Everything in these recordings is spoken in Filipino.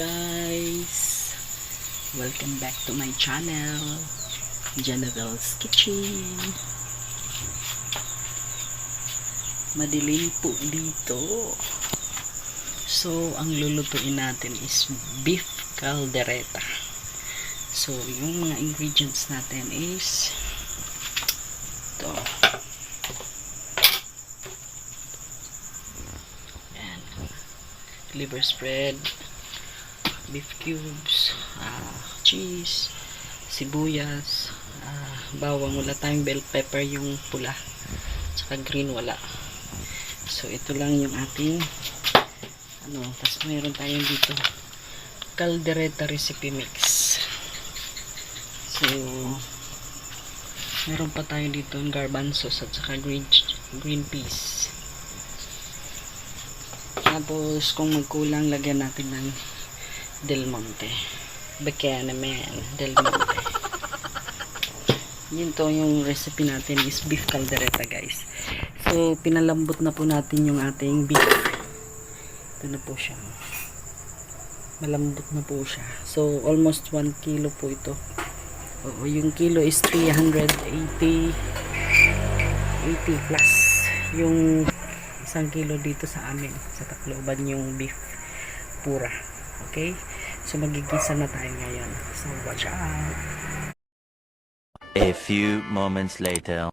guys, welcome back to my channel, Janavel's Kitchen. Madilim po dito. So ang lulutuin natin is beef caldereta. So yung mga ingredients natin is ito. Liver spread, beef cubes, cheese, sibuyas, bawang, wala tayong bell pepper, yung pula, tsaka green wala. So ito lang yung ating tapos mayroon tayong dito caldereta recipe mix. So meron pa tayo dito ng garbanzos at saka green peas. Tapos kung magkulang, lagyan natin ng del monte, baka naman del monte. Yun to, yung recipe natin is beef caldereta guys. So pinalambot na po natin yung ating beef. Ito na po siya, malambot na po siya. So almost 1 kilo po ito. Yung kilo is 380 plus yung 1 kilo dito sa amin sa Tacloban, yung beef pura. Okay, so magigisa na tayo ngayon, so watch out. A few moments later.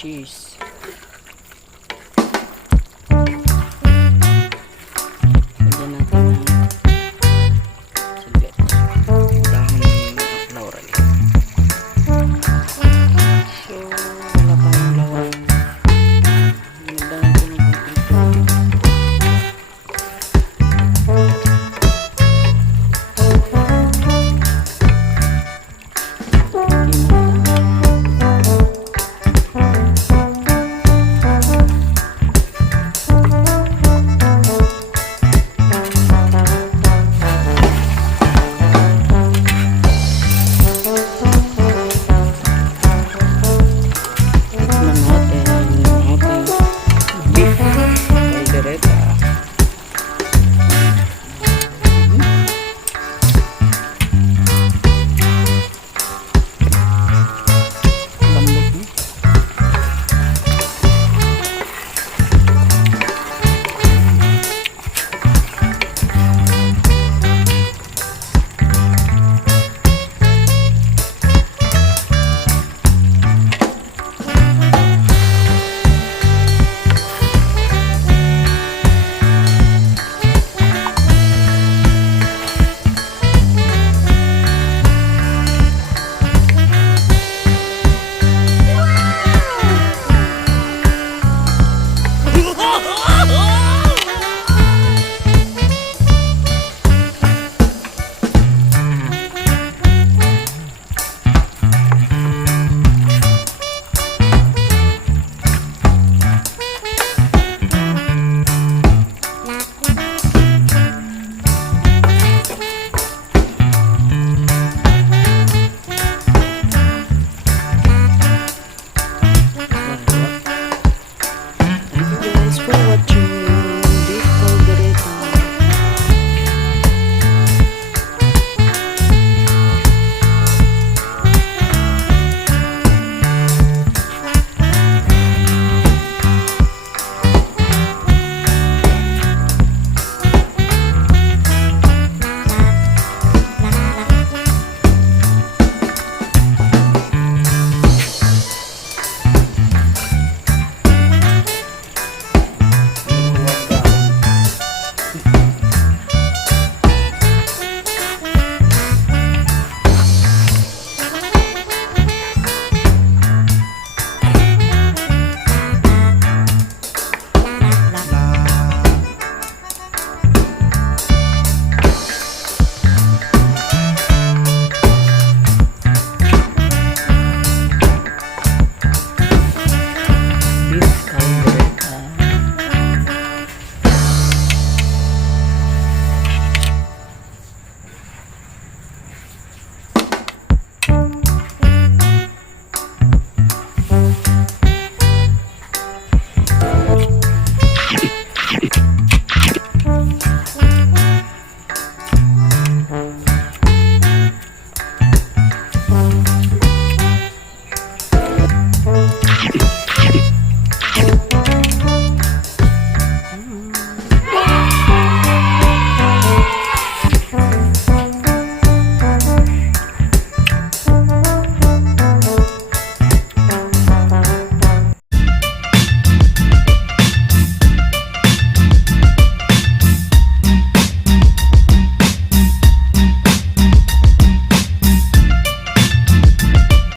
Cheers.